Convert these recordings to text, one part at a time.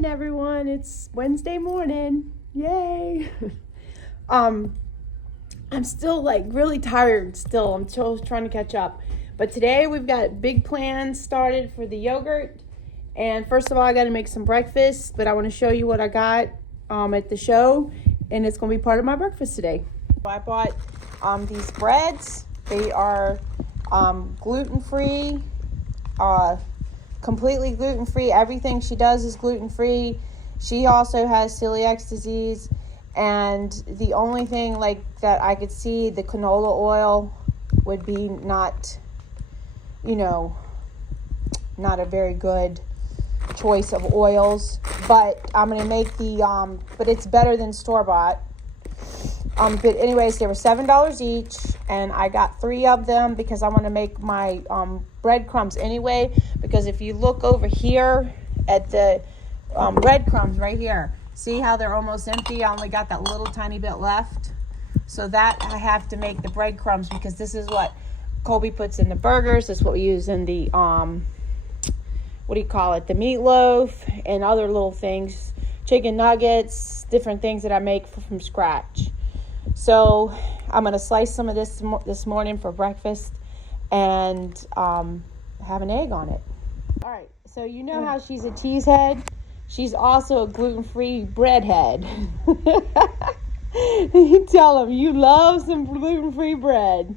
morning, everyone. It's Wednesday morning. Yay. I'm still like really tired still. I'm still trying to catch up. But today we've got big plans started for the yogurt. And first of all, I got to make some breakfast, but I want to show you what I got at the show, and it's going to be part of my breakfast today. I bought these breads. They are gluten-free, completely gluten-free. Everything she does is gluten-free. She also has celiac disease, and the only thing like that I could see, the canola oil would be not a very good choice of oils, but I'm gonna make the but it's better than store-bought. But anyways, they were $7 each, and I got 3 of them because I want to make my breadcrumbs anyway. Because if you look over here at the breadcrumbs right here, see how they're almost empty? I only got that little tiny bit left. So that I have to make the breadcrumbs, because this is what Colby puts in the burgers. This is what we use in the the meatloaf and other little things, chicken nuggets, different things that I make from scratch. So I'm going to slice some of this morning for breakfast and have an egg on it. All right, so you know how she's a tease head? She's also a gluten-free bread head. You tell them you love some gluten-free bread.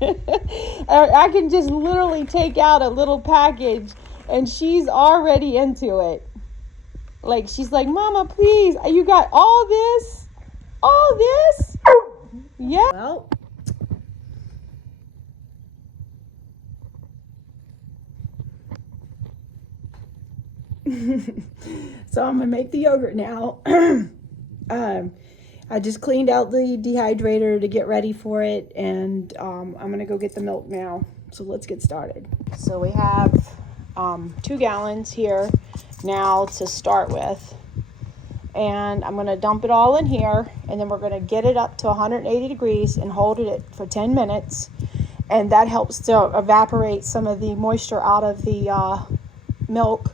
I can just literally take out a little package and she's already into it. Like, she's like, Mama, please, you got all this? All this? Yeah. Well, so I'm gonna make the yogurt now. I just cleaned out the dehydrator to get ready for it, and I'm gonna go get the milk now. So let's get started. So we have 2 gallons here now to start with, and I'm gonna dump it all in here, and then we're gonna get it up to 180 degrees and hold it for 10 minutes, and that helps to evaporate some of the moisture out of the milk.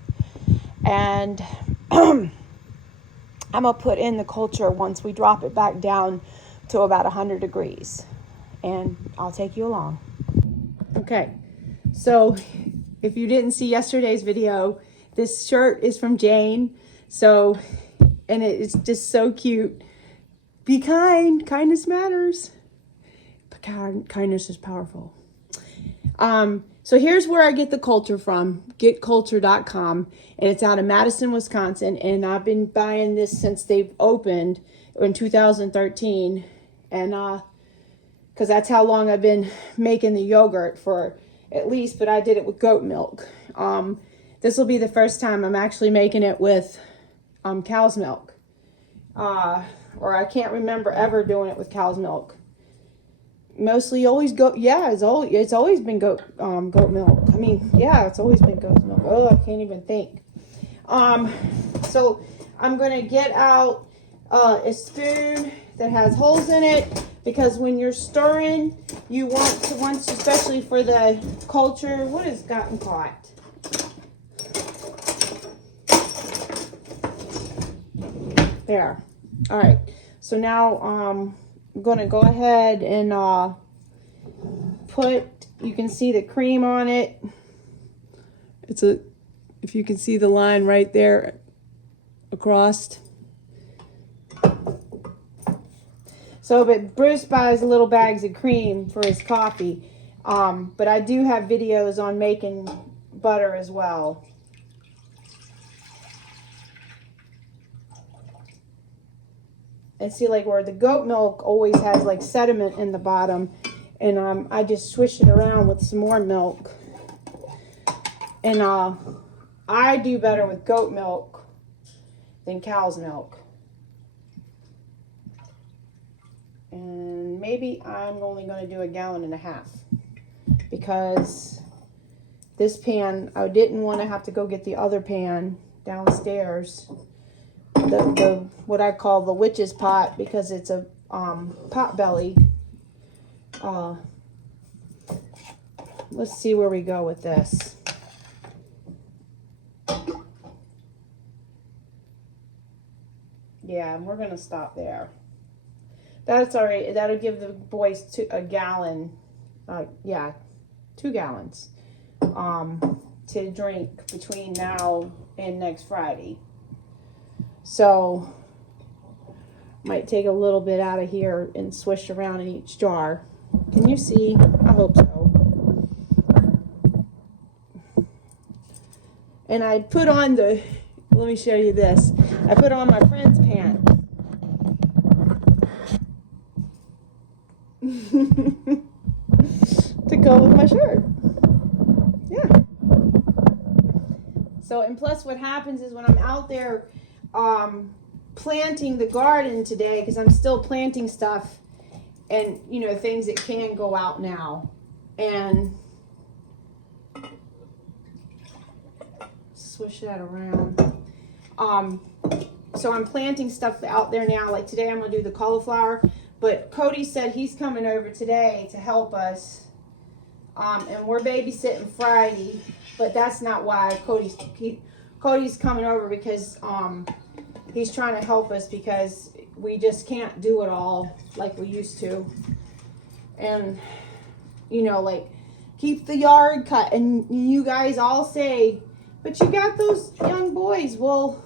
And I'm going to put in the culture once we drop it back down to about 100 degrees. And I'll take you along. Okay, so if you didn't see yesterday's video, this shirt is from Jane. So, and it's just so cute. Be kind. Kindness matters. Kindness is powerful. So here's where I get the culture from, getculture.com, and it's out of Madison, Wisconsin, and I've been buying this since they've opened in 2013, and because that's how long I've been making the yogurt for, at least, but I did it with goat milk. This will be the first time I'm actually making it with cow's milk, or I can't remember ever doing it with cow's milk. Mostly always goat. Yeah, it's always been goat milk. I mean, yeah, it's always been goat milk. Oh, I can't even think. So I'm gonna get out a spoon that has holes in it, because when you're stirring, you want to, especially for the culture. What has gotten caught? There. All right. So now I'm gonna go ahead and you can see the cream on it. If you can see the line right there across. So, but Bruce buys little bags of cream for his coffee. But I do have videos on making butter as well. And see, like, where the goat milk always has like sediment in the bottom, and I just swish it around with some more milk. And I do better with goat milk than cow's milk. And maybe I'm only going to do 1.5 gallons, because this pan, I didn't want to have to go get the other pan downstairs. The what I call the witch's pot, because it's a pot belly. Let's see where we go with this. Yeah, we're going to stop there. That's all right. That'll give the boys a gallon. Yeah, 2 gallons to drink between now and next Friday. So, might take a little bit out of here and swish around in each jar. Can you see? I hope so. And I put on the, let me show you this. I put on my friend's pants. To go with my shirt. Yeah. So, and plus what happens is when I'm out there planting the garden today, because I'm still planting stuff and, you know, things that can go out now. And swish that around. So I'm planting stuff out there now. Like today I'm going to do the cauliflower. But Cody said he's coming over today to help us. And we're babysitting Friday. But that's not why Cody's coming over, because he's trying to help us because we just can't do it all like we used to. And, you know, like, keep the yard cut. And you guys all say, but you got those young boys. Well,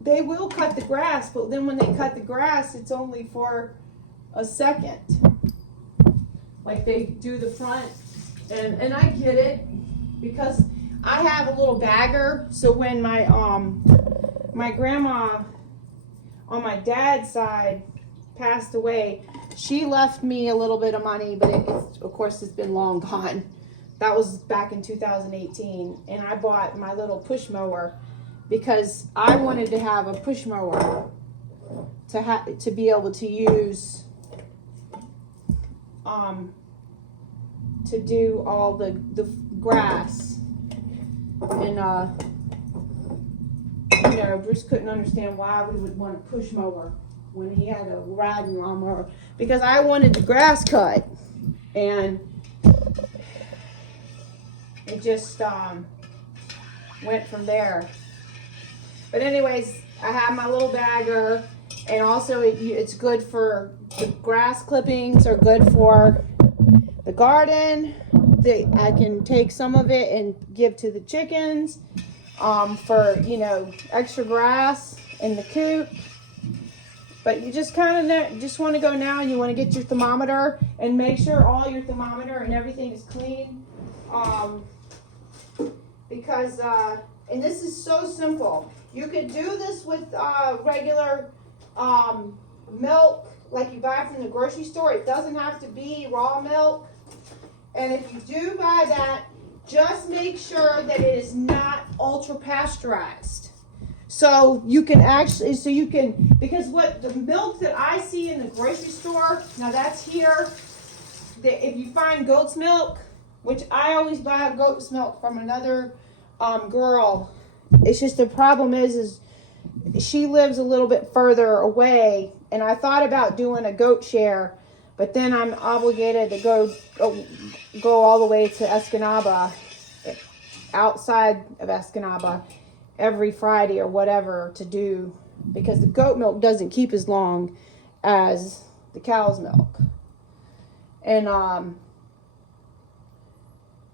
they will cut the grass, but then when they cut the grass, it's only for a second. Like they do the front, and I get it, because I have a little bagger. So when my my grandma on my dad's side passed away, she left me a little bit of money, but it's of course it's been long gone. That was back in 2018, and I bought my little push mower because I wanted to have a push mower to be able to use to do all the grass. And you know, Bruce couldn't understand why we would want a push mower when he had a riding lawnmower, because I wanted the grass cut, and it just went from there. But anyways, I have my little bagger, and also it's good for the grass clippings, are good for the garden. I can take some of it and give to the chickens for, you know, extra grass in the coop. But you just kind of just want to go now, and you want to get your thermometer and make sure all your thermometer and everything is clean. Because, and this is so simple. You could do this with regular milk like you buy from the grocery store. It doesn't have to be raw milk. And if you do buy that, just make sure that it is not ultra pasteurized. So you can actually, because what the milk that I see in the grocery store, now that's here, if you find goat's milk, which I always buy goat's milk from another girl, it's just the problem is she lives a little bit further away, and I thought about doing a goat share, but then I'm obligated to go all the way to Escanaba, outside of Escanaba, every Friday or whatever to do, because the goat milk doesn't keep as long as the cow's milk. And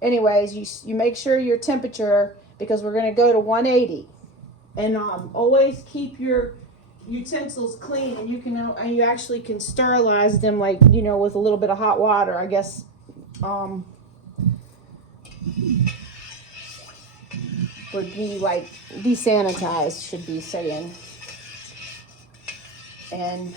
anyways, you make sure your temperature, because we're going to go to 180, and always keep your utensils clean, and you actually can sterilize them, like, you know, with a little bit of hot water, I guess. Would be like desanitized, should be saying. And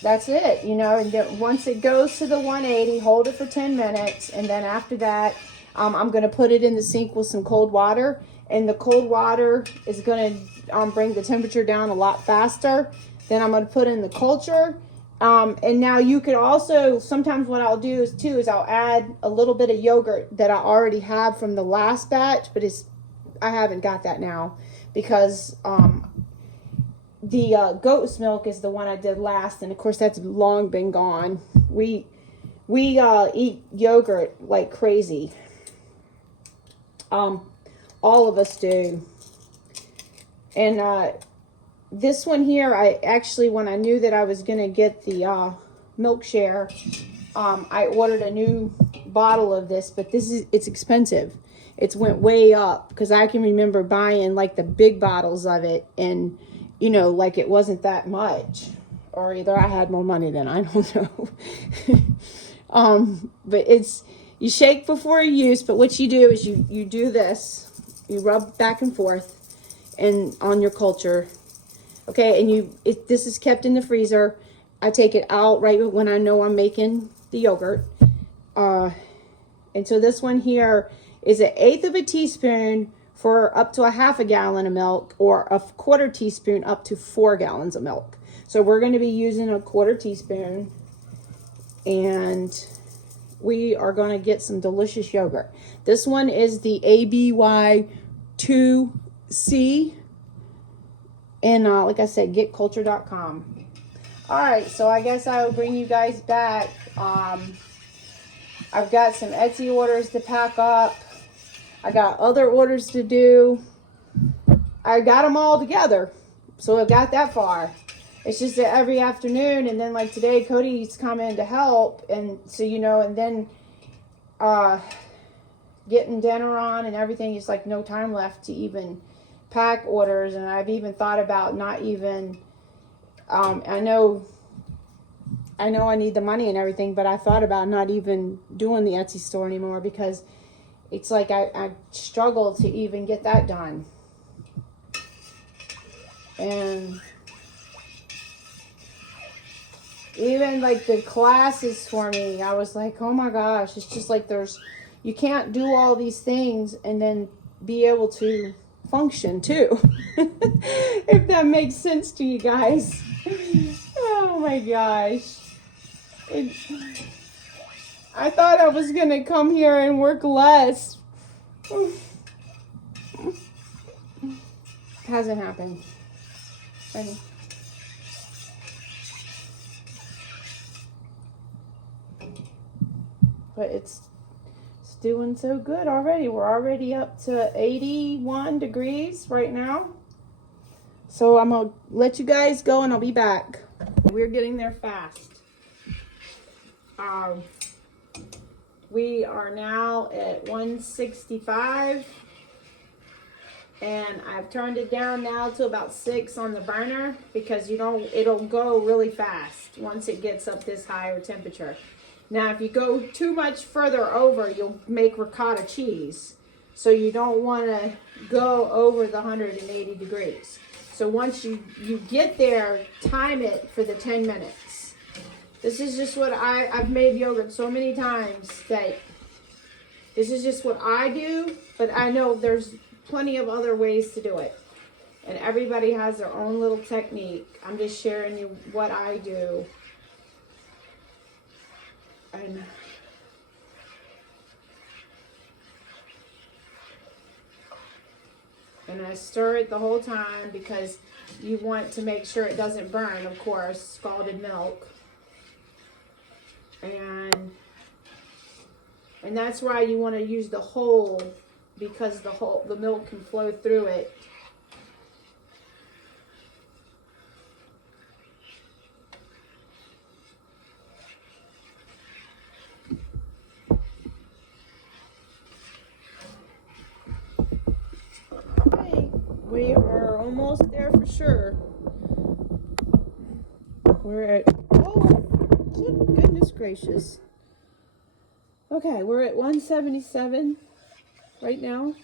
that's it, you know. And then once it goes to the 180, hold it for 10 minutes, and then after that, I'm going to put it in the sink with some cold water, and the cold water is going to bring the temperature down a lot faster. Then I'm going to put in the culture. And now you could also, sometimes what I'll do is I'll add a little bit of yogurt that I already have from the last batch, but I haven't got that now, because the goat's milk is the one I did last, and of course that's long been gone. We eat yogurt like crazy. All of us do. And this one here, I actually, when I knew that I was going to get the milk share, I ordered a new bottle of this, but it's expensive. It's went way up because I can remember buying like the big bottles of it, and you know, like it wasn't that much, or either I had more money than I don't know. But you shake before you use, but what you do is you do this, you rub back and forth and on your culture. Okay, and this is kept in the freezer. I take it out right when I know I'm making the yogurt. And so this one here is 1/8 of a teaspoon for up to a 1/2 gallon of milk, or a 1/4 teaspoon up to 4 gallons of milk. So we're going to be using a 1/4 teaspoon, and we are going to get some delicious yogurt. This one is the ABY2C, and like I said, getculture.com. All right, so I guess I will bring you guys back. I've got some Etsy orders to pack up. I got other orders to do. I got them all together, so I've got that far. It's just that every afternoon, and then like today, Cody's coming to help, and so you know, and then getting dinner on and everything. It's like no time left to even pack orders, and I've even thought about not even. I know I need the money and everything, but I thought about not even doing the Etsy store anymore because it's like I struggle to even get that done. And even like the classes for me, I was like, oh my gosh, it's just like you can't do all these things and then be able to function too. If that makes sense to you guys. Oh my gosh. I thought I was going to come here and work less. Hasn't happened. But it's doing so good already. We're already up to 81 degrees right now. So I'm going to let you guys go and I'll be back. We're getting there fast. We are now at 165, and I've turned it down now to about 6 on the burner because it'll go really fast once it gets up this higher temperature. Now, if you go too much further over, you'll make ricotta cheese. So you don't want to go over the 180 degrees. So once you get there, time it for the 10 minutes. This is just what I've made yogurt so many times that this is just what I do, but I know there's plenty of other ways to do it. And everybody has their own little technique. I'm just sharing you what I do. And I stir it the whole time because you want to make sure it doesn't burn, of course, scalded milk. And that's why you want to use the whole, because the milk can flow through it. Okay, we are almost there for sure. We're at, oh, goodness gracious. Okay, we're at 177 right now.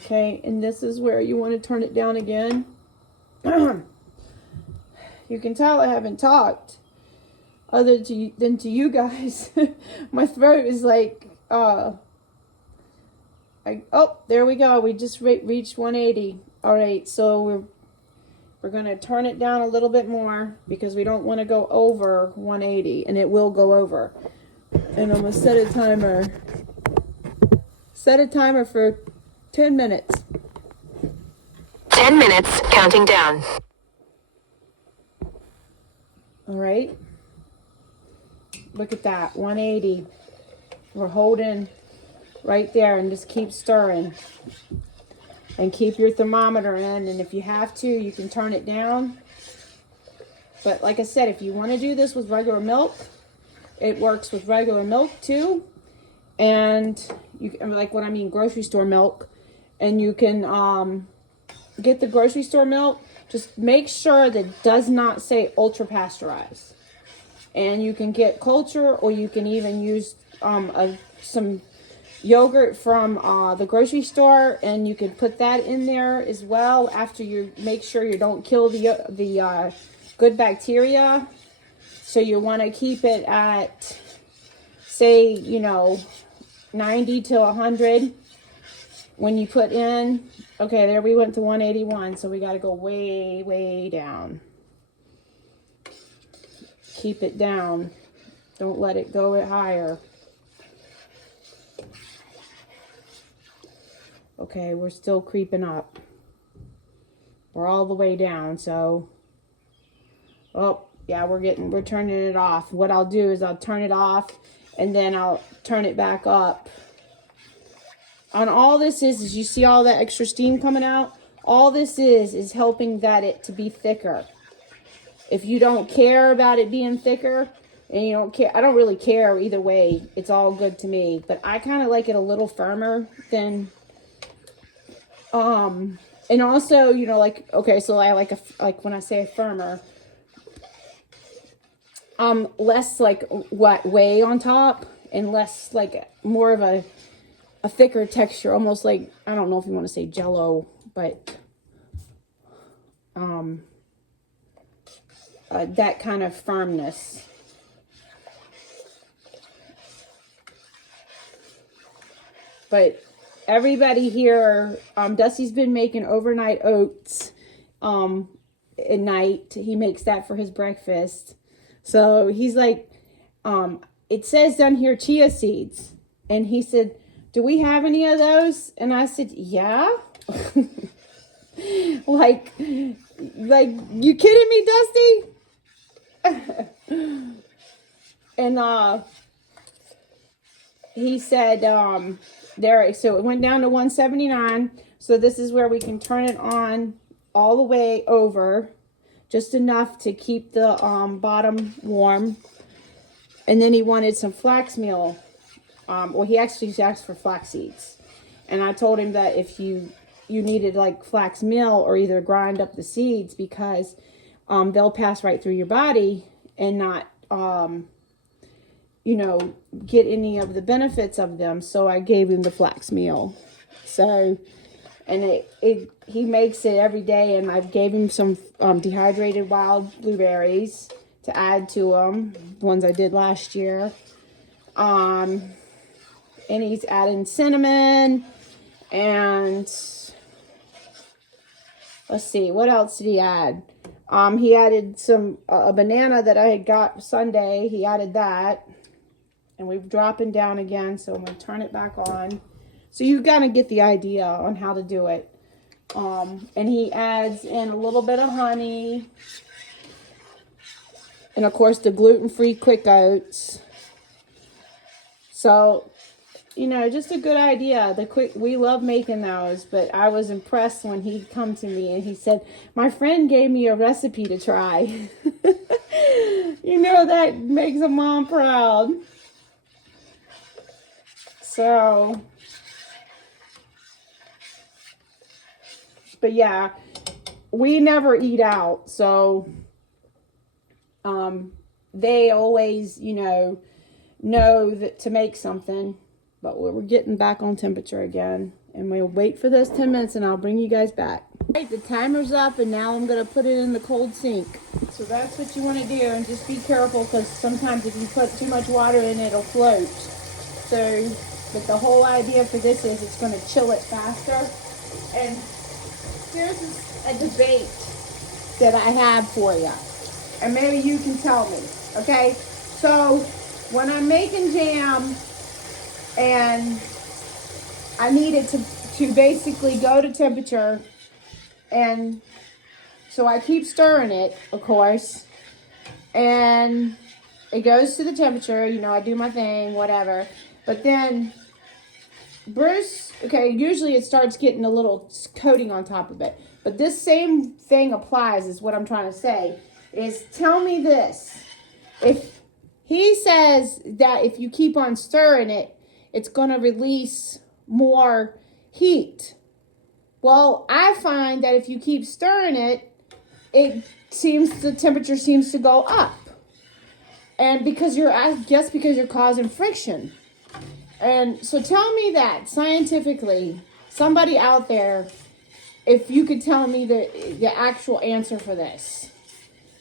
Okay, and this is where you want to turn it down again. You can tell I haven't talked other than to you guys. My throat is like, oh, there we go. We just reached 180. All right, so we're going to turn it down a little bit more because we don't want to go over 180, and it will go over. And I'm going to set a timer. Set a timer for 10 minutes. 10 minutes, counting down. All right. Look at that, 180. We're holding right there and just keep stirring. And keep your thermometer in, and if you have to, you can turn it down. But like I said, if you want to do this with regular milk, it works with regular milk too. And you like what I mean, grocery store milk. And you can get the grocery store milk. Just make sure that it does not say ultra pasteurized. And you can get culture, or you can even use some yogurt from the grocery store, and you can put that in there as well after you make sure you don't kill the good bacteria. So you want to keep it at, say, 90 to 100 when you put in. Okay, there we went to 181, so we got to go way, way down. Keep it down. Don't let it go higher. Okay, we're still creeping up. We're all the way down, so. Oh, yeah, we're turning it off. What I'll do is I'll turn it off, and then I'll turn it back up. On all this is you see all that extra steam coming out? All this is helping it to be thicker. If you don't care about it being thicker, and you don't care, I don't really care either way. It's all good to me. But I kind of like it a little firmer than, and also, okay, so I like when I say firmer, less like whey on top, and less like more of a thicker texture, almost like, I don't know if you want to say Jello, but that kind of firmness. But everybody here, Dusty's been making overnight oats at night. He makes that for his breakfast. So he's like, it says down here chia seeds. And he said, do we have any of those? And I said, yeah. like, you kidding me, Dusty? And he said, so it went down to 179. So this is where we can turn it on all the way over, just enough to keep the bottom warm. And then he wanted some flax meal. Well, he actually asked for flax seeds. And I told him that if you needed like flax meal, or either grind up the seeds, because they'll pass right through your body and not, get any of the benefits of them. So I gave him the flax meal. So, and he makes it every day, and I gave him some dehydrated wild blueberries to add to them, the ones I did last year. And he's adding cinnamon, and let's see, what else did he add? He added a banana that I had got Sunday. He added that, and we're dropping down again. So I'm going to turn it back on. So you got to get the idea on how to do it. And he adds in a little bit of honey, and of course the gluten-free quick oats. So, just a good idea. We love making those, but I was impressed when he come to me and he said, my friend gave me a recipe to try. That makes a mom proud. So, but yeah, we never eat out. So, they always, know that to make something. But we're getting back on temperature again. And we'll wait for those 10 minutes, and I'll bring you guys back. Right, the timer's up, and now I'm going to put it in the cold sink. So that's what you want to do. And just be careful, because sometimes if you put too much water in it, it'll float. So, but the whole idea for this is it's going to chill it faster. And here's a debate that I have for you. And maybe you can tell me. Okay? So, when I'm making jam, and I need it to basically go to temperature, and so I keep stirring it, of course, and it goes to the temperature, you know, I do my thing, whatever. But then Bruce, okay, usually it starts getting a little coating on top of it. But this same thing applies, is what I'm trying to say. Is tell me this. If he says that if you keep on stirring it, it's going to release more heat. Well, I find that if you keep stirring it, the temperature seems to go up. And because you're causing friction. And so tell me that scientifically, somebody out there, if you could tell me the actual answer for this.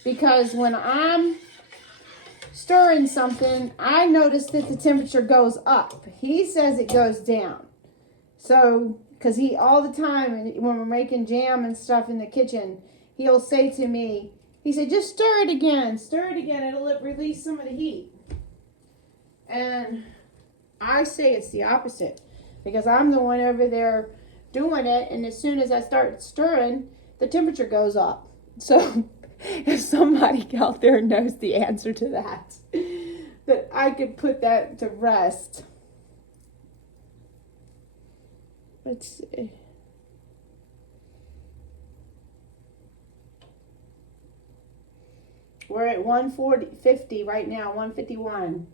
Because when I'm stirring something, I notice that the temperature goes up. He says it goes down. So, because he all the time, when we're making jam and stuff in the kitchen, he'll say to me, he said, just stir it again, it'll release some of the heat. And I say it's the opposite, because I'm the one over there doing it, and as soon as I start stirring, the temperature goes up. So if somebody out there knows the answer to that I could put that to rest. Let's see. We're at 140.50 right now, 151.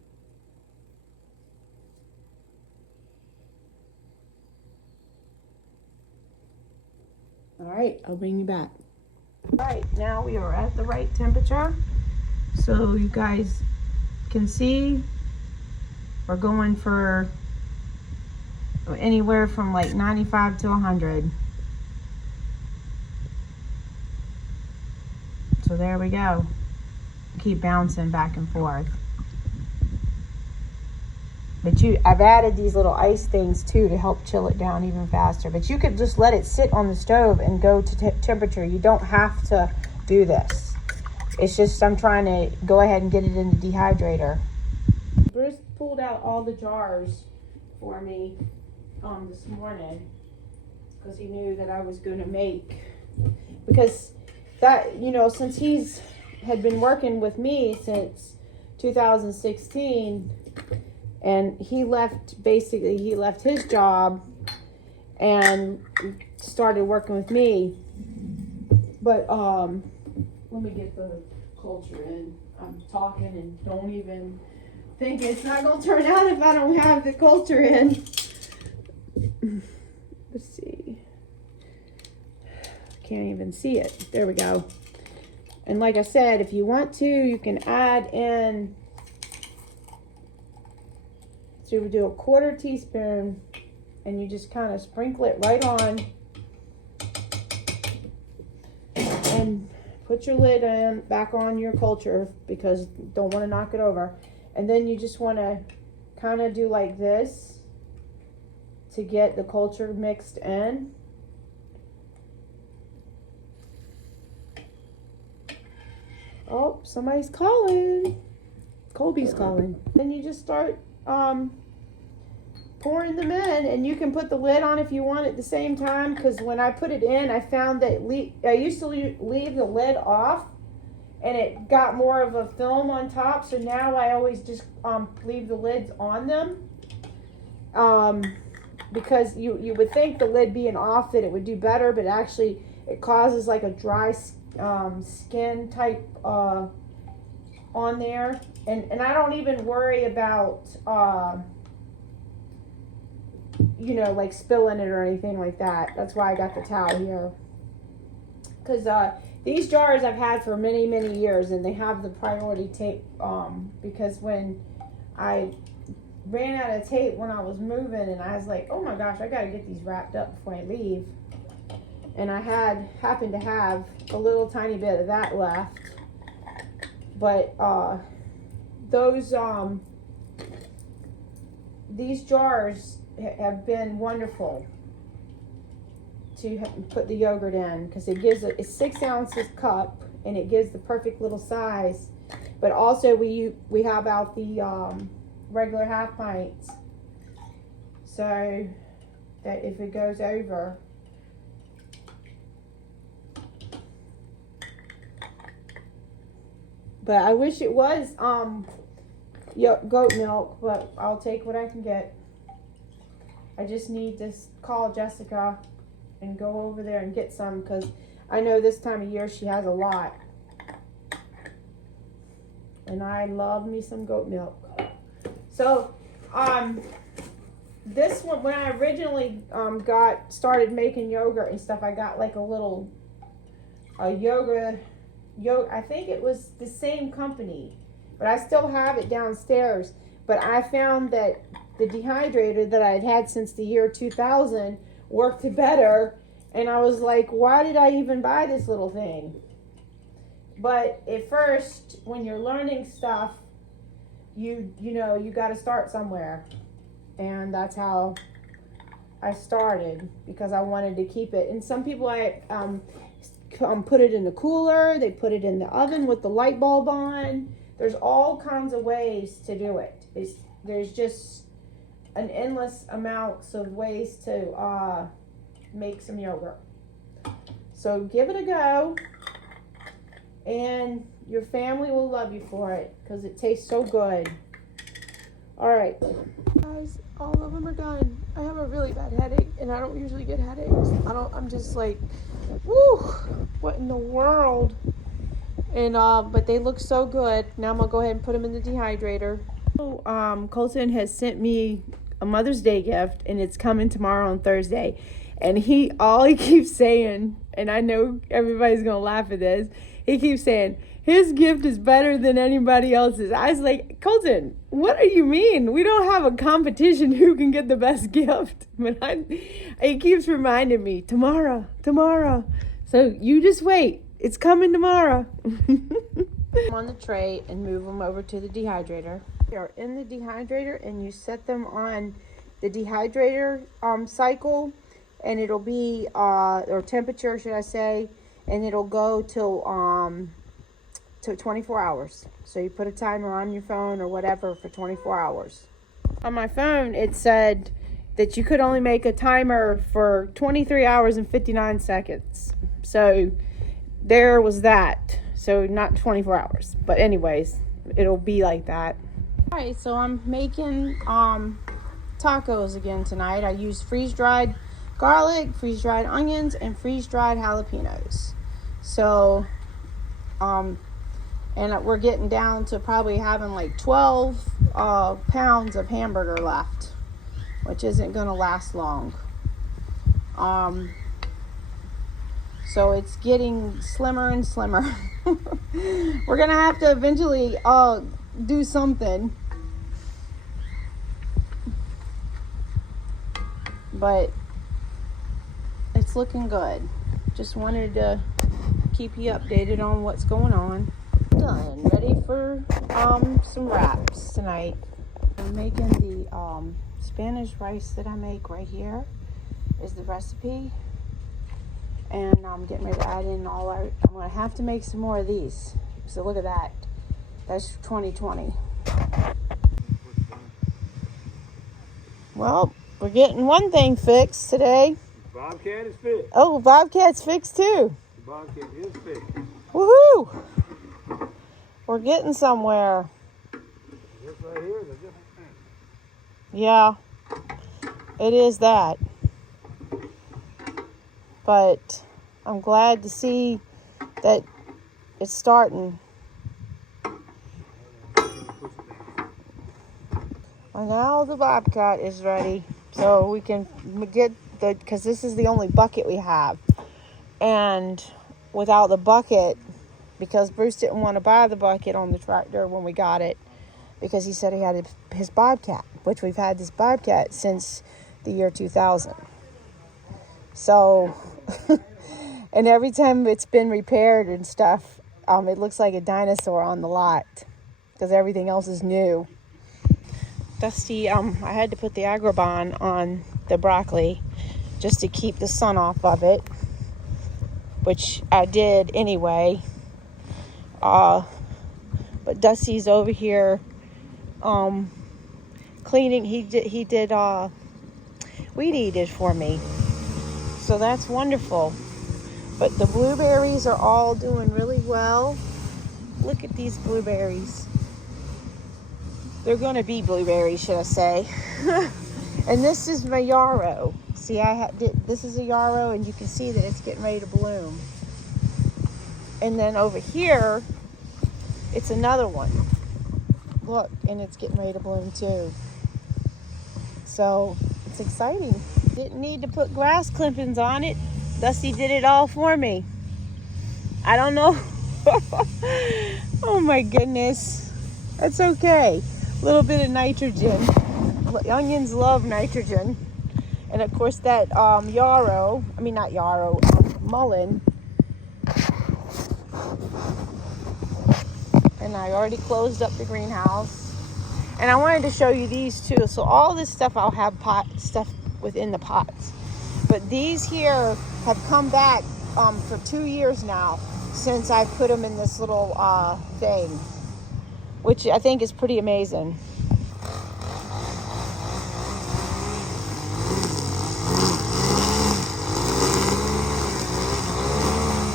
All right, I'll bring you back. All right, now we are at the right temperature. So you guys can see we're going for anywhere from like 95 to 100. So there we go. Keep bouncing back and forth. But I've added these little ice things too to help chill it down even faster. But you could just let it sit on the stove and go to temperature. You don't have to do this. It's just I'm trying to go ahead and get it in the dehydrator. Bruce pulled out all the jars for me this morning because he knew that I was going to make, because that, you know, since he's had been working with me since 2016, and he left his job and started working with me. But let me get the culture in. I'm talking and don't even think it's not gonna turn out if I don't have the culture in. Let's see. Can't even see it. There we go. And like I said, if you want to, you can add in. So we do a 1/4 teaspoon, and you just kind of sprinkle it right on, and put your lid back on your culture, because you don't want to knock it over. And then you just want to kind of do like this to get the culture mixed in. Oh, somebody's calling. Colby's calling. Then you just start pouring them in, and you can put the lid on if you want at the same time, because when I put it in, I found that I used to leave the lid off and it got more of a film on top, so now I always just leave the lids on them, because you would think the lid being off that it would do better, but actually it causes like a dry skin type on there, and I don't even worry about you know, like spilling it or anything like that. That's why I got the towel here, because these jars I've had for many years, and they have the priority tape, because when I ran out of tape when I was moving, and I was like, oh my gosh, I gotta get these wrapped up before I leave, and I happened to have a little tiny bit of that left. But these jars have been wonderful to put the yogurt in, because it gives a 6 ounces cup, and it gives the perfect little size. But also we have out the regular half pints, so that if it goes over, but I wish it was goat milk, but I'll take what I can get. I just need to call Jessica and go over there and get some, because I know this time of year she has a lot. And I love me some goat milk. So, this one, when I originally started making yogurt and stuff, I got like a yogurt, I think it was the same company, but I still have it downstairs. But I found that the dehydrator that I'd had since the year 2000 worked better, and I was like, why did I even buy this little thing? But at first, when you're learning stuff, you know, you got to start somewhere. And that's how I started, because I wanted to keep it. And some people, put it in the cooler. They put it in the oven with the light bulb on. There's all kinds of ways to do it. There's just an endless amounts of ways to make some yogurt. So give it a go. And your family will love you for it, because it tastes so good. All right, guys, all of them are done. I have a really bad headache, and I don't usually get headaches. I'm just like, woo, what in the world? And but they look so good. Now I'm gonna go ahead and put them in the dehydrator. Colton has sent me a Mother's Day gift, and it's coming tomorrow on Thursday. And all he keeps saying, and I know everybody's gonna laugh at this, he keeps saying, his gift is better than anybody else's. I was like, Colton, what do you mean? We don't have a competition who can get the best gift. But he keeps reminding me, tomorrow. So you just wait. It's coming tomorrow. On the tray and move them over to the dehydrator. They are in the dehydrator, and you set them on the dehydrator cycle, and it'll be, or temperature, should I say, and it'll go till 24 hours. So you put a timer on your phone or whatever for 24 hours. On my phone, it said that you could only make a timer for 23 hours and 59 seconds. So there was that. So not 24 hours. But anyways, it'll be like that. All right, so I'm making tacos again tonight. I used freeze-dried garlic, freeze-dried onions, and freeze-dried jalapenos. So, and we're getting down to probably having like 12 pounds of hamburger left, which isn't going to last long. So it's getting slimmer and slimmer. We're going to have to eventually do something. But it's looking good. Just wanted to keep you updated on what's going on. Done. Ready for some wraps tonight. I'm making the Spanish rice that I make right here. Is the recipe. And I'm getting ready to add in I'm going to have to make some more of these. So look at that. That's 2020. Well, we're getting one thing fixed today. Bobcat is fixed. Oh, Bobcat's fixed too. Bobcat is fixed. Woohoo! We're getting somewhere. This right here is a different thing. Yeah, it is that. But I'm glad to see that it's starting. And now the Bobcat is ready. So we can get because this is the only bucket we have. And without the bucket, because Bruce didn't want to buy the bucket on the tractor when we got it, because he said he had his Bobcat, which we've had this Bobcat since the year 2000. So, and every time it's been repaired and stuff, it looks like a dinosaur on the lot, because everything else is new. Dusty, I had to put the Agribon on the broccoli just to keep the sun off of it, which I did anyway. But Dusty's over here cleaning. He did weed eated for me, so that's wonderful. But the blueberries are all doing really well. Look at these blueberries. They're gonna be blueberries, should I say. And this is my yarrow. See, this is a yarrow, and you can see that it's getting ready to bloom. And then over here, it's another one. Look, and it's getting ready to bloom too. So it's exciting. Didn't need to put grass clippings on it. Dusty did it all for me. I don't know. Oh my goodness. That's okay. A little bit of nitrogen. Onions love nitrogen. And of course that mullein. And I already closed up the greenhouse. And I wanted to show you these too. So all this stuff, I'll have stuff within the pots. But these here have come back for 2 years now since I put them in this little thing, which I think is pretty amazing.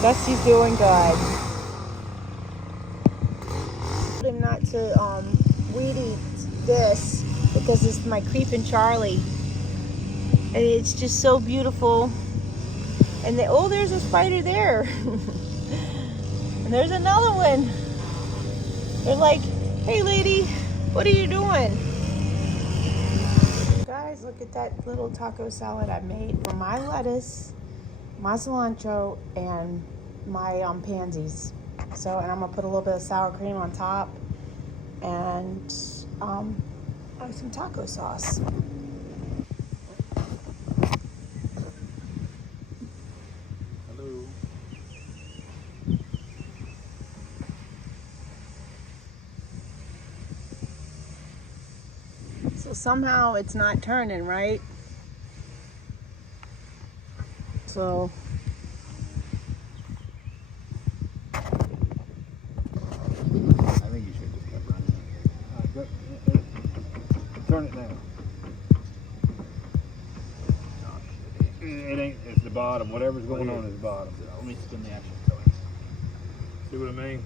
Dusty's doing good. I told him not to weed eat this because it's my creeping Charlie. And it's just so beautiful. And there's a spider there. And there's another one. They're like, hey lady, what are you doing? Guys, look at that little taco salad I made from my lettuce, my cilantro, and my pansies. So, and I'm gonna put a little bit of sour cream on top and some taco sauce. Hello. So somehow it's not turning, right? So I think you should just keep running. Turn it down. It ain't, it's the bottom. Whatever's going on is the bottom. Let me spin the action. See what I mean?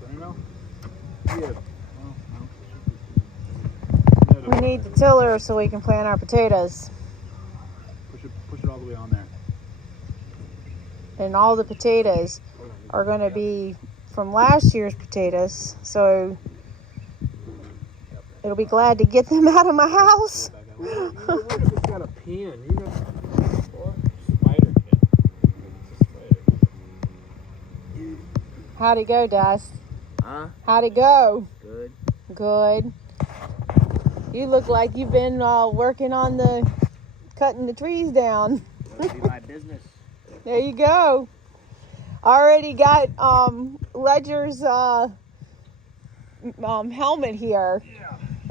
Spinning now? Yeah. we need the tiller so we can plant our potatoes. Push it all the way on there. And all the potatoes are going to be from last year's potatoes, so it'll be glad to get them out of my house. What if it's got a pin? You know. Spider kit. It's a spider. How'd it go, Dust? Huh? How'd it go? Good. Good. You look like you've been working on cutting the trees down. That'll be my business. There you go. Already got Ledger's helmet here.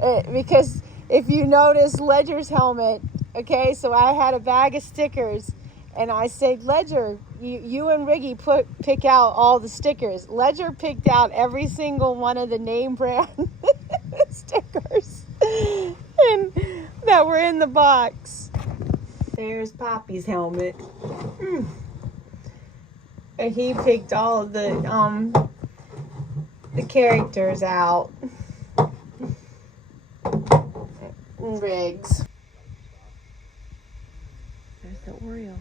Yeah. Because if you notice Ledger's helmet, okay, so I had a bag of stickers and I said, Ledger, you and Riggy pick out all the stickers. Ledger picked out every single one of the name brand stickers and that were in the box. There's Poppy's helmet. And he picked all of the characters out. Riggs. There's the Oriole.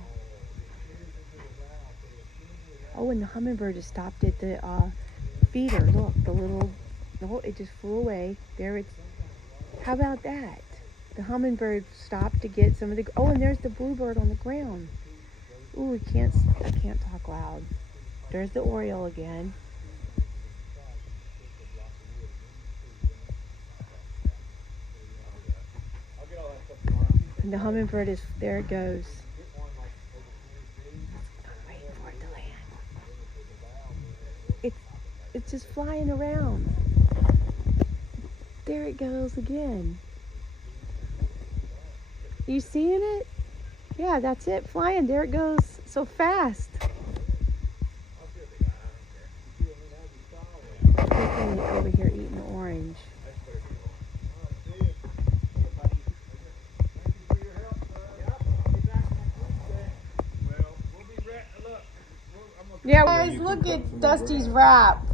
Oh, and the hummingbird just stopped at the feeder. Look, it just flew away. There it's. How about that? The hummingbird stopped to get some of the. Oh, and there's the bluebird on the ground. Ooh, I can't talk loud. There's the Oriole again. And the hummingbird is, there it goes. I'm waiting for it to land. It's just flying around. There it goes again. You seeing it? Yeah, that's it, flying. There it goes, so fast. Over here eating the orange. Yeah, guys, look at Dusty's wrap.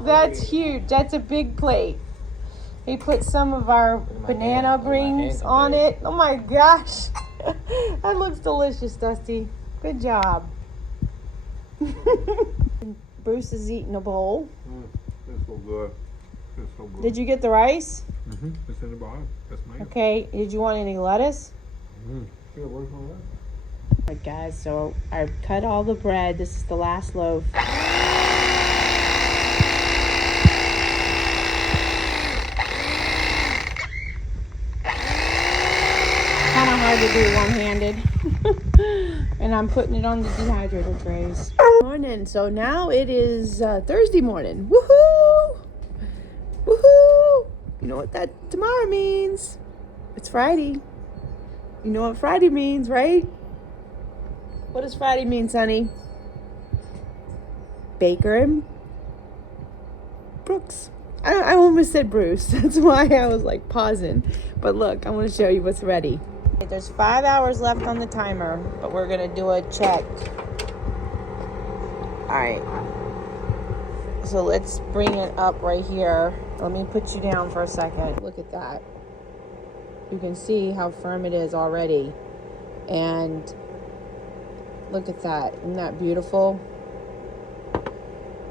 That's huge. That's a big plate. He put some of our banana hand. Look at my rings hand on today. it. Oh my gosh. That looks delicious, Dusty. Good job. Bruce is eating a bowl. It's so good. It's so good. Did you get the rice? Mm-hmm. It's in the bottom. That's mine. Okay. Did you want any lettuce? Mm-hmm. Yeah, where's my lettuce? Alright guys, so I cut all the bread. This is the last loaf. Kind of hard to do one-handed. And I'm putting it on the dehydrator trays. Morning. So now it is Thursday morning. Woohoo! Woohoo! You know what that tomorrow means? It's Friday. You know what Friday means, right? What does Friday mean, Sonny? Baker and Brooks. I almost said Bruce. That's why I was like pausing. But look, I want to show you what's ready. There's 5 hours left on the timer, but we're going to do a check. All right. So let's bring it up right here. Let me put you down for a second. Look at that. You can see how firm it is already. And look at that. Isn't that beautiful?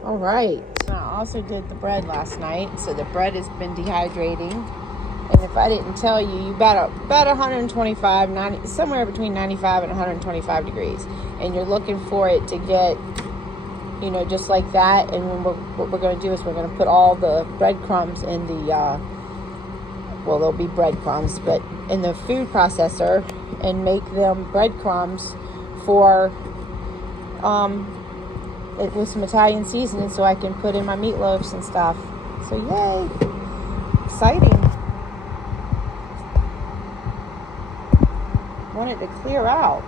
All right. I also did the bread last night. So the bread has been dehydrating. And if I didn't tell you, about 125, 90, somewhere between 95 and 125 degrees. And you're looking for it to get, you know, just like that. And then what we're going to do is we're going to put all the breadcrumbs in the, well, there'll be breadcrumbs, but in the food processor and make them breadcrumbs for, with some Italian seasoning so I can put in my meatloafs and stuff. So yay, exciting. Wanted to clear out.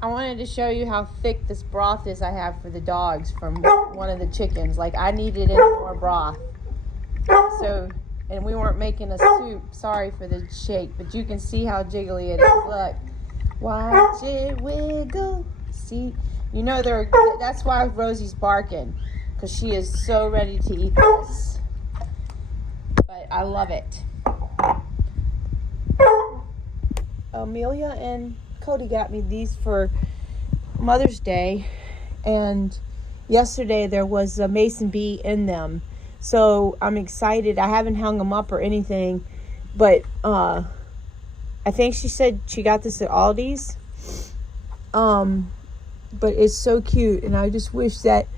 I wanted to show you how thick this broth is I have for the dogs from one of the chickens. Like I needed any more broth. So, and we weren't making a soup. Sorry for the shake, but you can see how jiggly it is. Look, watch it wiggle. See, you know that's why Rosie's barking, because she is so ready to eat this. But I love it. Amelia and Cody got me these for Mother's Day, and yesterday there was a mason bee in them, so I'm excited. I haven't hung them up or anything, but I think she said she got this at Aldi's, but it's so cute, and I just wish that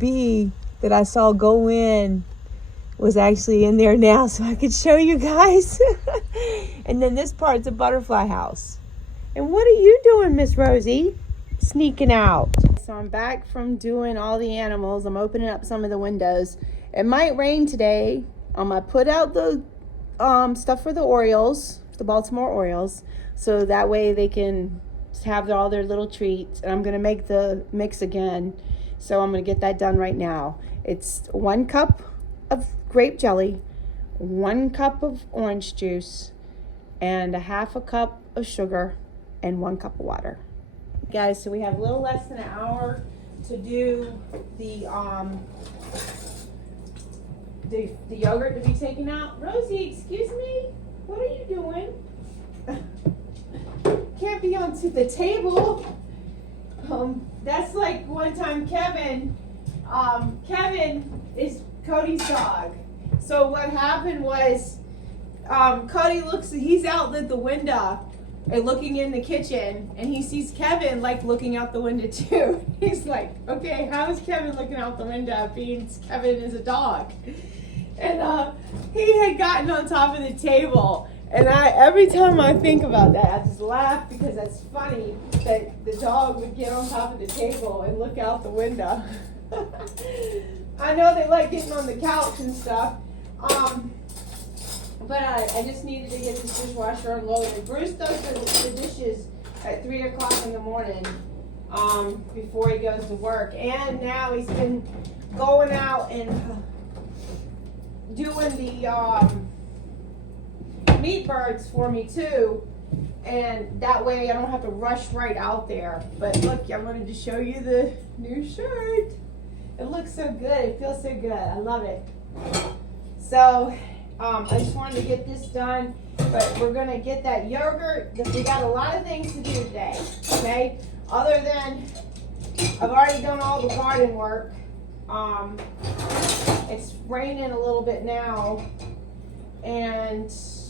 bee that I saw go in was actually in there now so I could show you guys. And then this part's a butterfly house. And what are you doing, Miss Rosie? Sneaking out. So I'm back from doing all the animals. I'm opening up some of the windows. It might rain today. I'm gonna put out the stuff for the Orioles, the Baltimore Orioles, so that way they can have all their little treats. And I'm gonna make the mix again. So I'm gonna get that done right now. It's 1 cup of grape jelly, 1 cup of orange juice, and a 1/2 cup of sugar, and 1 cup of water. Guys, so we have a little less than an hour to do the yogurt to be taken out. Rosie, excuse me, what are you doing? Can't be onto the table. That's like one time Kevin is Cody's dog. So what happened was Cody he's out at the window and looking in the kitchen, and he sees Kevin like looking out the window too. He's like, okay, how is Kevin looking out the window being Kevin is a dog? And he had gotten on top of the table, and every time I think about that, I just laugh because that's funny that the dog would get on top of the table and look out the window. I know they like getting on the couch and stuff. But I just needed to get this dishwasher unloaded. Bruce does the dishes at 3 o'clock in the morning before he goes to work. And now he's been going out and doing the meat birds for me too. And that way I don't have to rush right out there. But look, I wanted to show you the new shirt. It looks so good. It feels so good. I love it. So I just wanted to get this done, but we're gonna get that yogurt, because we got a lot of things to do today, okay? Other than, I've already done all the garden work. It's raining a little bit now, and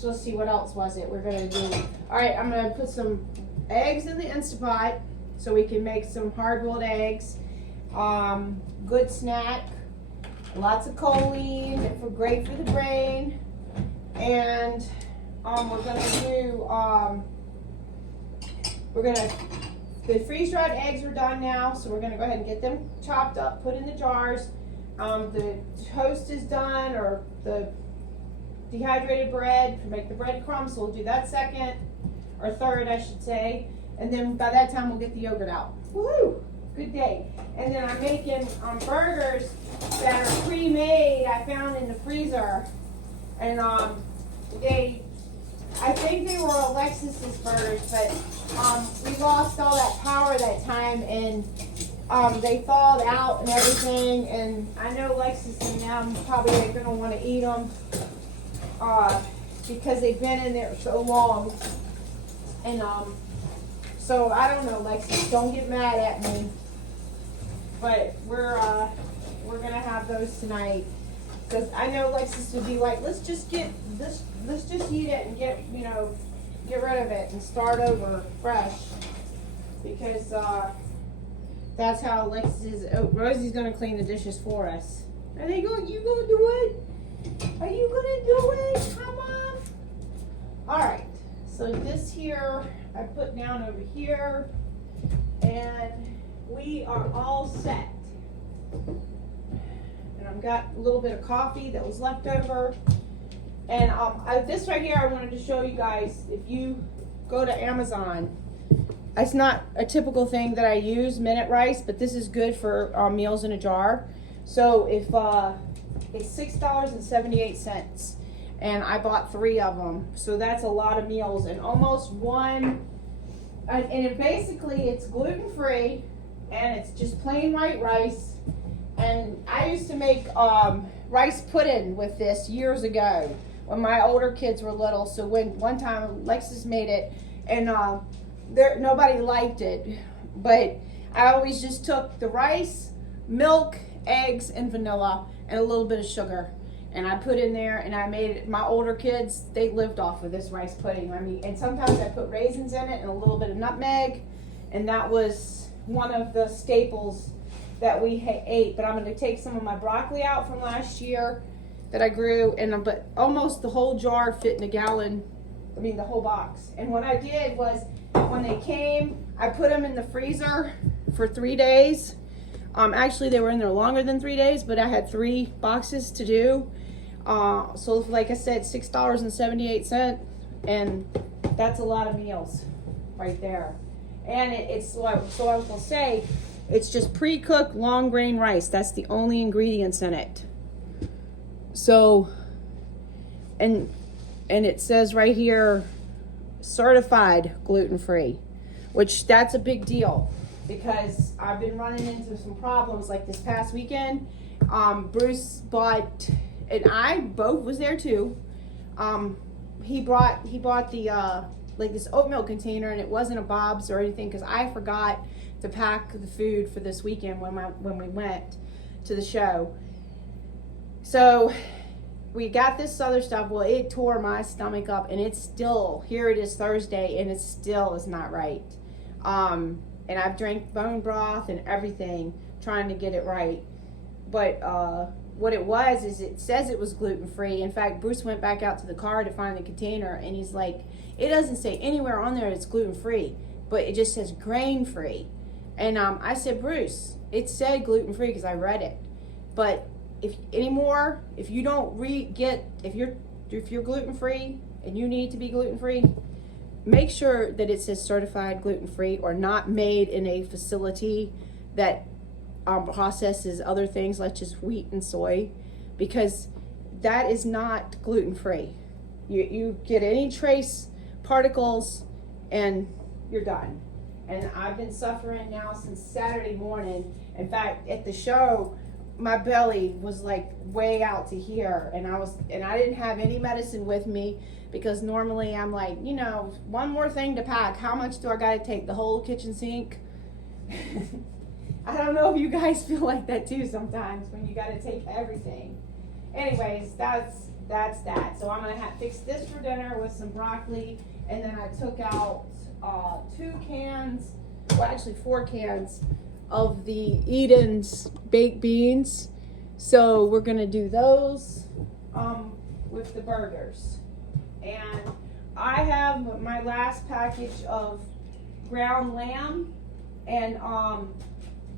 let's see, what else was it we're gonna do? All right, I'm gonna put some eggs in the Instapot so we can make some hard-boiled eggs. Good snack, lots of choline, great for the brain, and we're gonna do the freeze-dried eggs are done now, so we're gonna go ahead and get them chopped up, put in the jars. The toast is done, or the dehydrated bread to make the breadcrumbs, so we'll do that second, or third, I should say. And then by that time, we'll get the yogurt out. Woohoo! Good day. And then I'm making burgers that are pre-made. I found in the freezer, and I think they were Alexis's burgers, but we lost all that power that time, and they thawed out and everything. And I know Alexis and them probably ain't gonna want to eat them because they've been in there so long. And so I don't know, Alexis, don't get mad at me. But we're gonna have those tonight, because I know Alexis would be like, let's just eat it and get rid of it and start over fresh, because that's how Alexis is. Oh, Rosie's gonna clean the dishes for us. Are they going? You gonna do it? Are you gonna do it? Come on. All right. So this here I put down over here, and we are all set. And I've got a little bit of coffee that was left over. And this right here, I wanted to show you guys. If you go to Amazon, it's not a typical thing that I use, minute rice, but this is good for meals in a jar. So if it's $6.78, and I bought 3 of them, so that's a lot of meals, and almost one. And basically, it's gluten free, and it's just plain white rice. And I used to make rice pudding with this years ago when my older kids were little. So when one time Alexis made it, and nobody liked it, but I always just took the rice, milk, eggs, and vanilla, and a little bit of sugar, and I put in there, and I made it. My older kids, they lived off of this rice pudding. I mean, and sometimes I put raisins in it and a little bit of nutmeg, and that was one of the staples that we ate. But I'm going to take some of my broccoli out from last year that I grew, and but almost the whole jar fit in a gallon. I mean, the whole box. And what I did was, when they came, I put them in the freezer for 3 days. Actually, they were in there longer than 3 days, but I had 3 boxes to do. So like I said, $6.78, and that's a lot of meals right there. And so I was gonna say, it's just pre-cooked long grain rice. That's the only ingredients in it. So, and it says right here, certified gluten-free, which that's a big deal, because I've been running into some problems. Like this past weekend, Bruce bought, and I both was there too. He bought the like this oatmeal container, and it wasn't a Bob's or anything, because I forgot to pack the food for this weekend when we went to the show. So we got this other stuff. Well, it tore my stomach up, and it's still, here it is Thursday, and it still is not right. And I've drank bone broth and everything trying to get it right. But what it was is, it says it was gluten-free. In fact, Bruce went back out to the car to find the container, and he's like, it doesn't say anywhere on there it's gluten-free, but it just says grain-free. And I said, Bruce, it said gluten-free because I read it. But if you don't if you're gluten-free and you need to be gluten-free, make sure that it says certified gluten-free, or not made in a facility that processes other things like just wheat and soy, because that is not gluten-free. You get any trace particles and you're done. And I've been suffering now since Saturday morning. In fact, at the show, my belly was like way out to here, and I didn't have any medicine with me, because normally I'm like, you know, one more thing to pack. How much do I gotta take? The whole kitchen sink? I don't know if you guys feel like that too sometimes when you gotta take everything. Anyways, that's that. So I'm gonna fix this for dinner with some broccoli, and then I took out 2 cans, well actually 4 cans of the Eden's baked beans. So we're gonna do those with the burgers. And I have my last package of ground lamb, and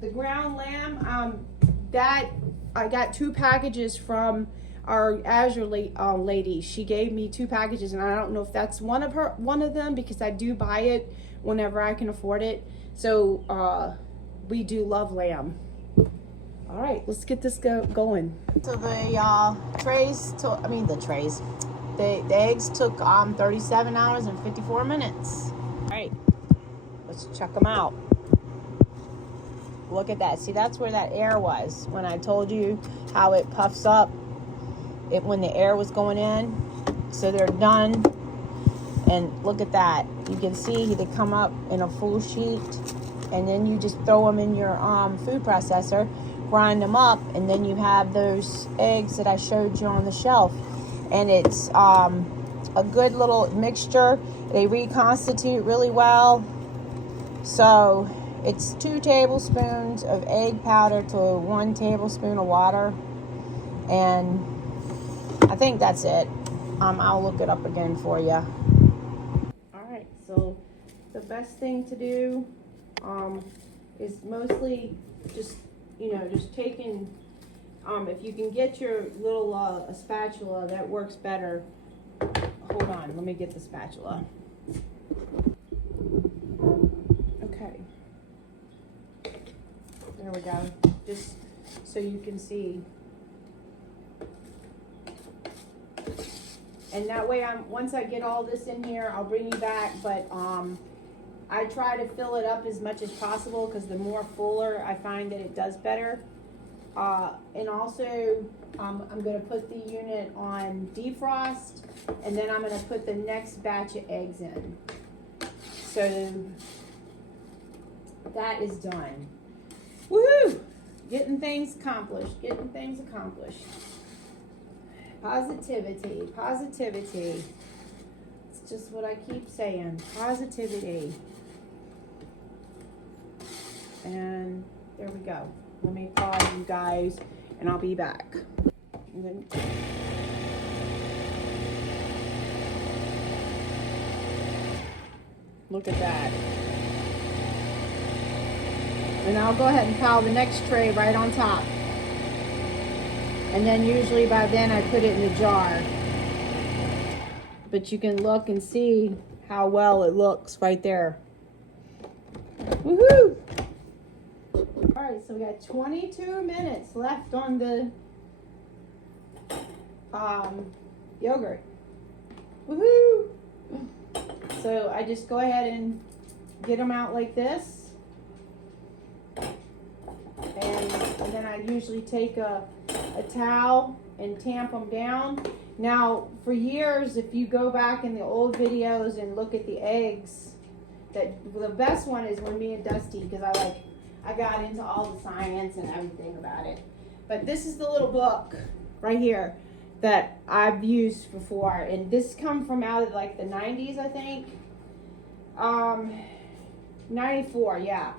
the ground lamb, that I got 2 packages from our Azure lady. She gave me 2 packages, and I don't know if that's one of them, because I do buy it whenever I can afford it. So we do love lamb. All right, let's get this going. So the the eggs took 37 hours and 54 minutes. All right, let's check them out. Look at that. See, that's where that air was when I told you how it puffs up when the air was going in. So they're done. And look at that. You can see they come up in a full sheet, and then you just throw them in your food processor, grind them up, and then you have those eggs that I showed you on the shelf. And it's a good little mixture. They reconstitute really well. So it's 2 tablespoons of egg powder to 1 tablespoon of water. And I think that's it. I'll look it up again for you. Alright, so the best thing to do is mostly just taking, if you can get your little a spatula, that works better. Hold on, let me get the spatula. Okay. There we go. Just so you can see. And that way, once I get all this in here, I'll bring you back. But I try to fill it up as much as possible, because the more fuller, I find that it does better. And also, I'm going to put the unit on defrost, and then I'm going to put the next batch of eggs in. So that is done. Woohoo! Getting things accomplished. Positivity. It's just what I keep saying. Positivity. And there we go. Let me pause you guys, and I'll be back. And then look at that. And I'll go ahead and pile the next tray right on top. And then usually by then I put it in the jar. But you can look and see how well it looks right there. Woohoo! Alright, so we got 22 minutes left on the yogurt. Woohoo! So I just go ahead and get them out like this. And then I usually take a towel and tamp them down. Now, for years, if you go back in the old videos and look at the eggs, the best one is when me and Dusty, because I got into all the science and everything about it. But this is the little book right here that I've used before, and this come from out of like the 90s, I think. 94, yeah.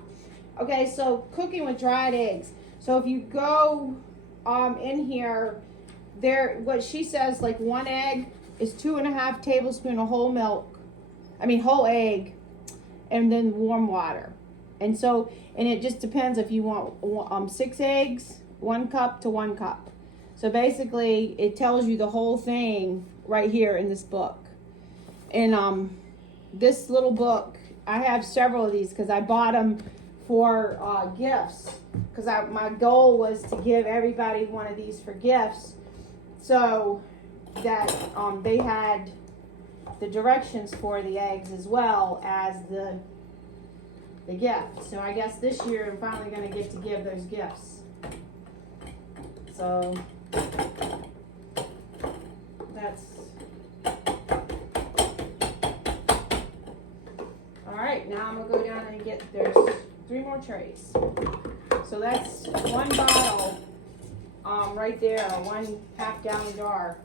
Okay, so cooking with dried eggs. So if you go in here, what she says, like 1 egg is 2.5 tablespoons of whole egg, and then warm water. And it just depends if you want 6 eggs, 1 cup to 1 cup. So basically, it tells you the whole thing right here in this book. And this little book, I have several of these because I bought them for gifts. Because my goal was to give everybody one of these for gifts, so that they had the directions for the eggs as well as the gift. So I guess this year I'm finally going to get to give those gifts. So that's all right. Now I'm gonna go down and get, there's 3 more trays. So that's 1 bottle right there, 1 half-gallon jar.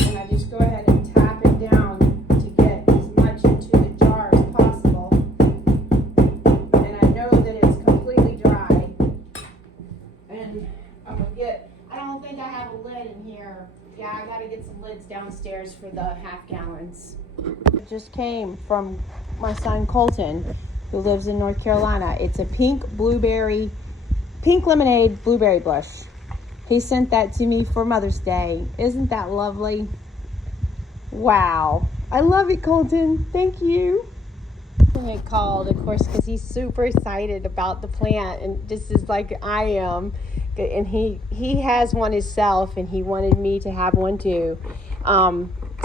And I just go ahead and tap it down to get as much into the jar as possible. And I know that it's completely dry. And I'm gonna get, I don't think I have a lid in here. Yeah, I gotta get some lids downstairs for the half-gallons. It just came from my son Colton, who lives in North Carolina. It's a pink lemonade blueberry bush. He sent that to me for Mother's Day. Isn't that lovely? Wow. I love it, Colton. Thank you. I called, of course, because he's super excited about the plant, and just as like I am. And he has one himself, and he wanted me to have one too.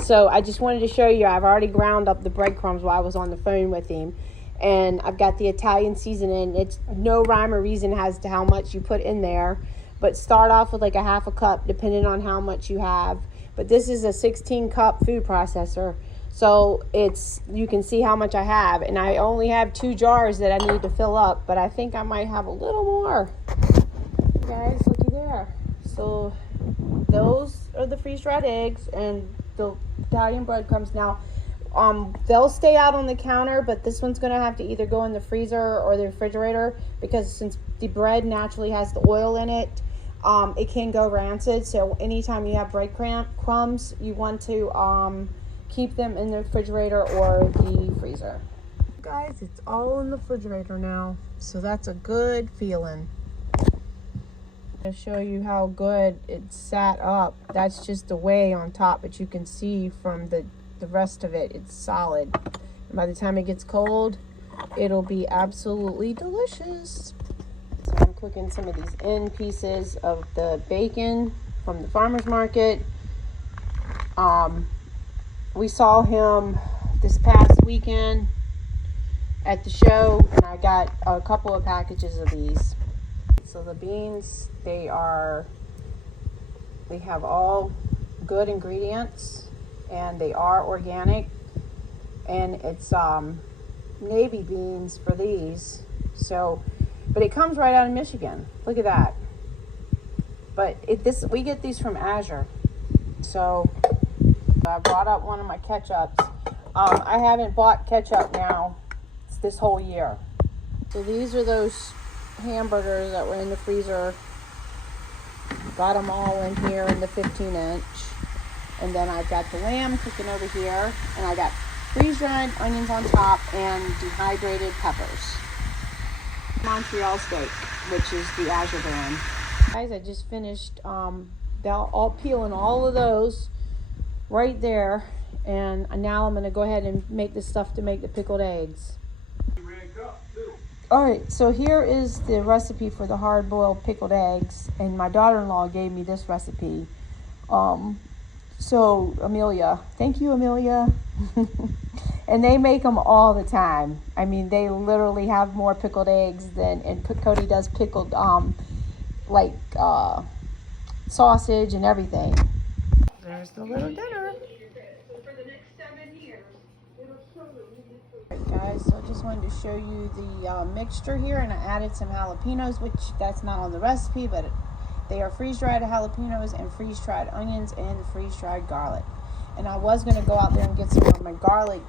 So I just wanted to show you, I've already ground up the breadcrumbs while I was on the phone with him. And I've got the Italian seasoning. It's no rhyme or reason as to how much you put in there. But start off with like a half a cup, depending on how much you have. But this is a 16-cup food processor. So you can see how much I have. And I only have 2 jars that I need to fill up. But I think I might have a little more. Guys, looky there. So those are the freeze-dried eggs and the Italian breadcrumbs. Now, they'll stay out on the counter, but this one's going to have to either go in the freezer or the refrigerator, because since the bread naturally has the oil in it, it can go rancid. So anytime you have breadcrumbs, you want to keep them in the refrigerator or the freezer. Guys, it's all in the refrigerator now, so that's a good feeling. To show you how good it's sat up. That's just the whey on top, but you can see from the rest of it, it's solid. And by the time it gets cold, it'll be absolutely delicious. So I'm cooking some of these end pieces of the bacon from the farmer's market. We saw him this past weekend at the show, and I got a couple of packages of these. So the beans, they have all good ingredients, and they are organic, and it's navy beans for these. So, but it comes right out of Michigan. Look at that. But we get these from Azure. So I brought up one of my ketchups. I haven't bought ketchup now this whole year. So these are those hamburgers that were in the freezer. Got them all in here in the 15-inch. And then I've got the lamb cooking over here, and I got freeze-dried onions on top and dehydrated peppers. Montreal steak, which is the Azure brand. Guys, I just finished all peeling all of those right there, and now I'm going to go ahead and make the stuff to make the pickled eggs. Alright, so here is the recipe for the hard-boiled pickled eggs, and my daughter-in-law gave me this recipe. So Amelia, thank you, Amelia. And they make them all the time. I mean, they literally have more pickled eggs and Cody does pickled sausage and everything. There's the little dinner. Alright guys, so I just wanted to show you the mixture here, and I added some jalapenos, which that's not on the recipe, but they are freeze-dried jalapenos and freeze-dried onions and freeze-dried garlic. And I was going to go out there and get some of my garlic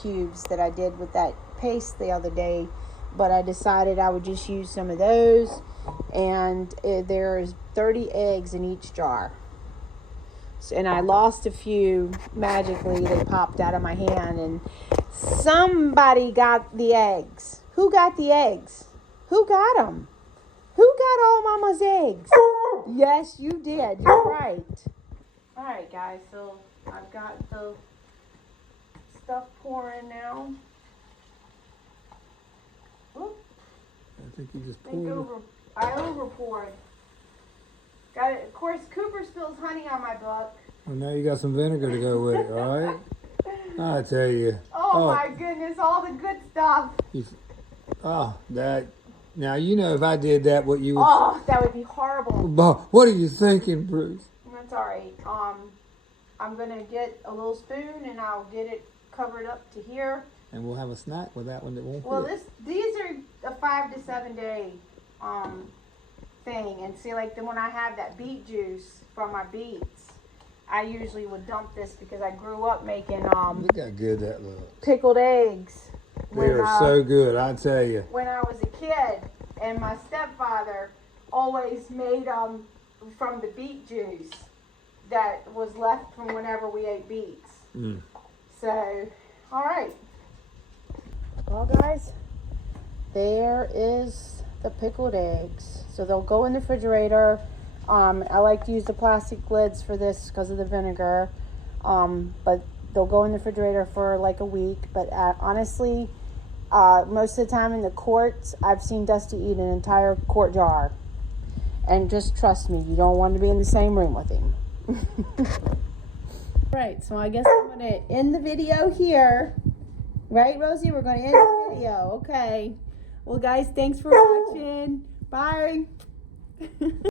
cubes that I did with that paste the other day, but I decided I would just use some of those. And there's 30 eggs in each jar. And I lost a few magically. They popped out of my hand, and somebody got the eggs. Who got the eggs? Who got them? Who got all Mama's eggs? Yes, you did. You're right. All right, guys. So I've got the stuff pouring now. Oop. I think you just poured. I over poured. Got it. Of course, Cooper spills honey on my book. Well, now you got some vinegar to go with it, all right? I tell you. Oh my goodness, all the good stuff. Now, you know if I did that, what you would... Oh, that would be horrible. What are you thinking, Bruce? That's all right. I'm gonna get a little spoon and I'll get it covered up to here. And we'll have a snack with that one that won't Well, fit. these are a 5 to 7 day thing, and see, like when I have that beet juice from my beets, I usually would dump this because I grew up making Look how good that looks. pickled eggs. They are so good, I tell you. When I was a kid, and my stepfather always made them from the beet juice that was left from whenever we ate beets. So, all right. Well, guys, there is the pickled eggs. So they'll go in the refrigerator. I like to use the plastic lids for this because of the vinegar. But they'll go in the refrigerator for like a week. But honestly, most of the time in the quarts, I've seen Dusty eat an entire quart jar. And just trust me, you don't want to be in the same room with him. Right, so I guess I'm going to end the video here. Right, Rosie? We're going to end the video. Okay. Well, guys, thanks for watching. Bye.